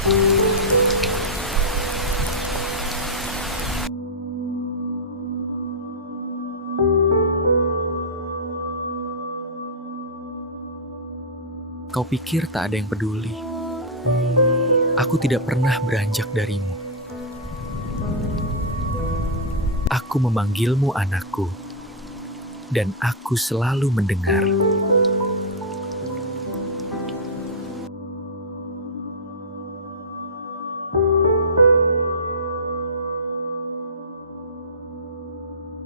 Kau pikir tak ada yang peduli? Aku tidak pernah beranjak darimu. Aku memanggilmu anakku, dan aku selalu mendengar.